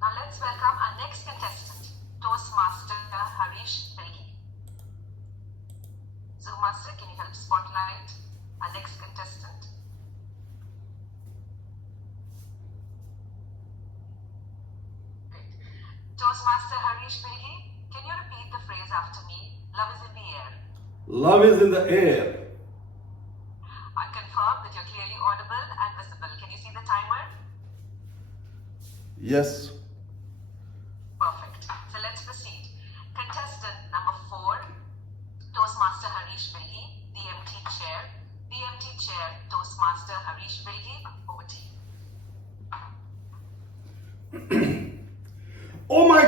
Now let's welcome our next contestant, Toastmaster Harish Pelgi. Zoom Master, can you help spotlight our next contestant? Great. Toastmaster Harish Pelgi, can you repeat the phrase after me? Love is in the air. Love is in the air. I confirm that you're clearly audible and visible. Can you see the timer? Yes. Perfect. So let's proceed. Contestant number 4, Toastmaster Harish Pelgi, DMT Chair. DMT Chair, Toastmaster Harish Pelgi, over to you. Oh my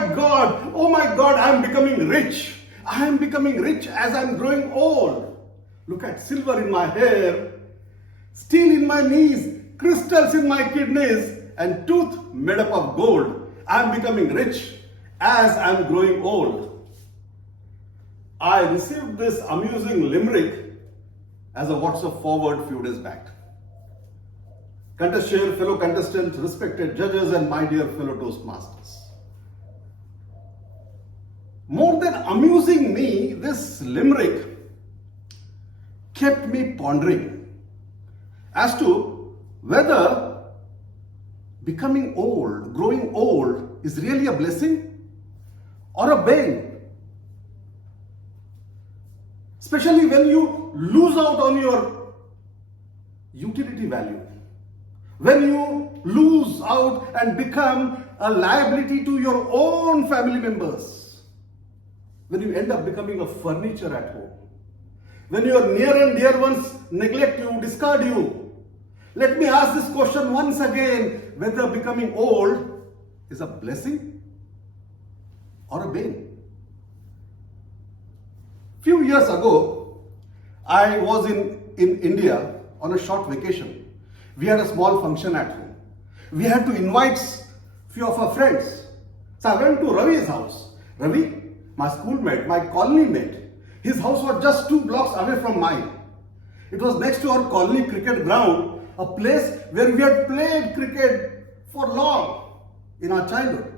God, I am becoming rich. I am becoming rich as I am growing old. Look at silver in my hair, steel in my knees, crystals in my kidneys, and tooth made up of gold. I am becoming rich as I am growing old. I received this amusing limerick as a WhatsApp forward few days back. Contest share, fellow contestants, respected judges, and my dear fellow Toastmasters. More than amusing me, this limerick kept me pondering as to whether becoming old, growing old, is really a blessing or a bane. Especially when you lose out on your utility value. When you lose out and become a liability to your own family members. When you end up becoming a furniture at home. When your near and dear ones neglect you, discard you. Let me ask this question once again, whether becoming old is a blessing or a bane. Few years ago, I was in India on a short vacation. We had a small function at home. We had to invite few of our friends. So I went to Ravi's house. Ravi, my schoolmate, my colony mate, his house was just 2 blocks away from mine. It was next to our colony cricket ground, a place where we had played cricket for long in our childhood.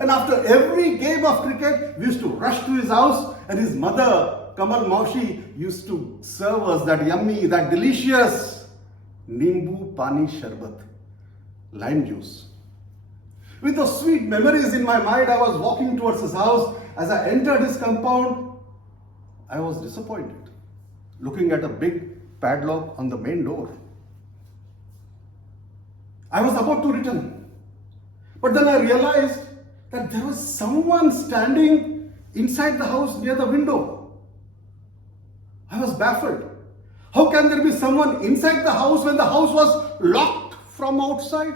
And after every game of cricket, we used to rush to his house, and his mother, Kamal Maushi, used to serve us that yummy, that delicious Nimbu Pani Sharbat, lime juice. With those sweet memories in my mind, I was walking towards his house. As I entered his compound, I was disappointed, looking at a big padlock on the main door. I was about to return, but then I realized that there was someone standing inside the house near the window. I was baffled. How can there be someone inside the house when the house was locked from outside?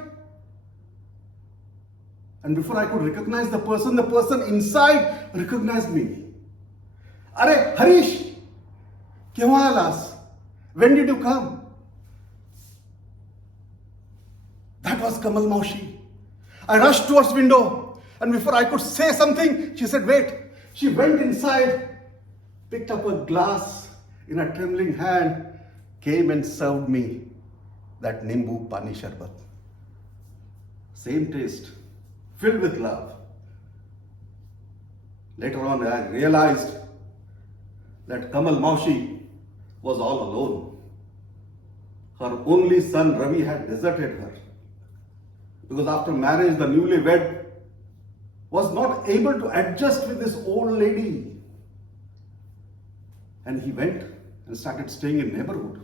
And before I could recognize the person inside recognized me. Are Harish, kya alas? When did you come? That was Kamal Maushi. I rushed towards window, and before I could say something, she said, wait. She went inside, picked up a glass in a trembling hand, came and served me that Nimbu Pani Sharbat. Same taste, filled with love. Later on, I realized that Kamal Maushi was all alone. Her only son Ravi had deserted her. Because after marriage, the newlywed was not able to adjust with this old lady. And he went and started staying in neighborhood.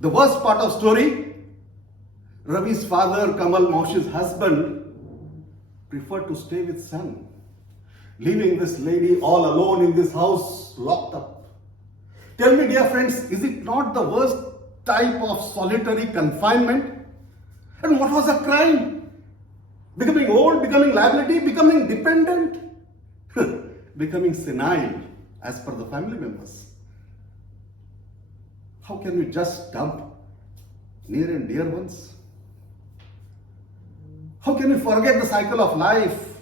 The worst part of story, Ravi's father, Kamal Maushi's husband, preferred to stay with son, leaving this lady all alone in this house, locked up. Tell me, dear friends, is it not the worst type of solitary confinement? And what was the crime? Becoming old, becoming liability, becoming dependent, becoming senile as per the family members. How can we just dump near and dear ones? How can we forget the cycle of life?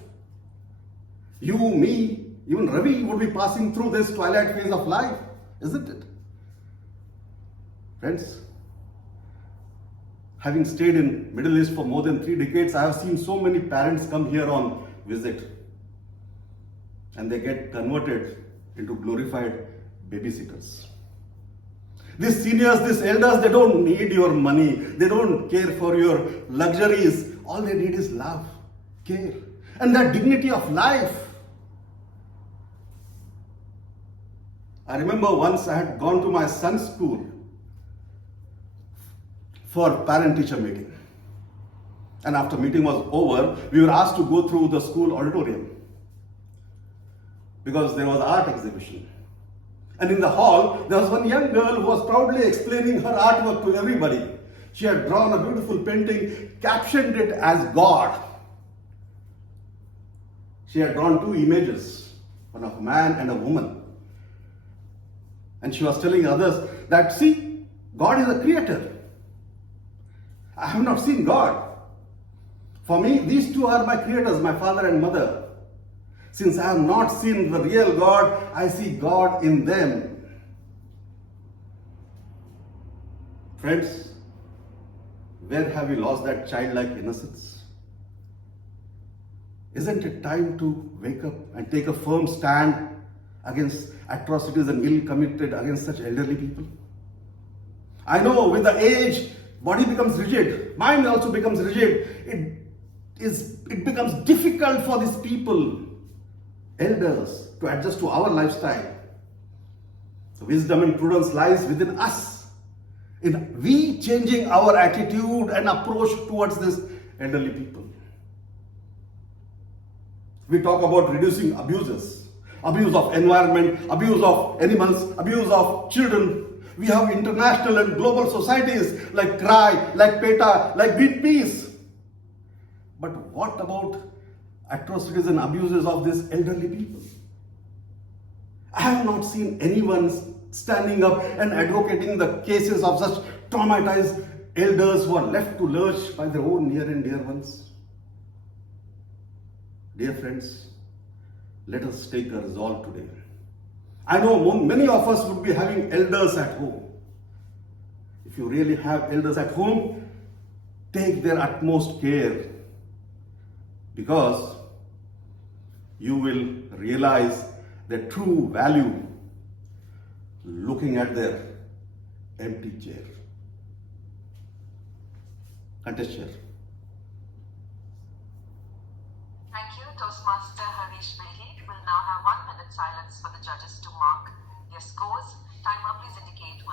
You, me, even Ravi would be passing through this twilight phase of life, isn't it? Friends, Having stayed in Middle East for more than 3 decades, I have seen so many parents come here on visit and they get converted into glorified babysitters. These seniors, these elders, they don't need your money. They don't care for your luxuries. All they need is love, care, and that dignity of life. I remember once I had gone to my son's school for parent-teacher meeting. And after meeting was over, we were asked to go through the school auditorium because there was art exhibition. And in the hall, there was one young girl who was proudly explaining her artwork to everybody. She had drawn a beautiful painting, captioned it as God. She had drawn 2 images, one of a man and a woman. And she was telling others that, see, God is a creator. I have not seen God. For me, these 2 are my creators, my father and mother. Since I have not seen the real God, I see God in them. Friends, where have we lost that childlike innocence? Isn't it time to wake up and take a firm stand against atrocities and ill committed against such elderly people? I know with the age, body becomes rigid, mind also becomes rigid. It becomes difficult for these people, elders, to adjust to our lifestyle. So wisdom and prudence lies within us, in we changing our attitude and approach towards these elderly people. We talk about reducing abuses, abuse of environment, abuse of animals, abuse of children. We have international and global societies like CRY, like PETA, like Greenpeace. But what about atrocities and abuses of these elderly people? I have not seen anyone standing up and advocating the cases of such traumatized elders who are left to lurch by their own near and dear ones. Dear friends, let us take a resolve today. I know many of us would be having elders at home. If you really have elders at home, take their utmost care, because you will realize their true value looking at their empty chair. Contest chair. Thank you, Toastmaster Harish Behi. We'll now have 1 minute silence for the judges to mark their scores. Timer, please indicate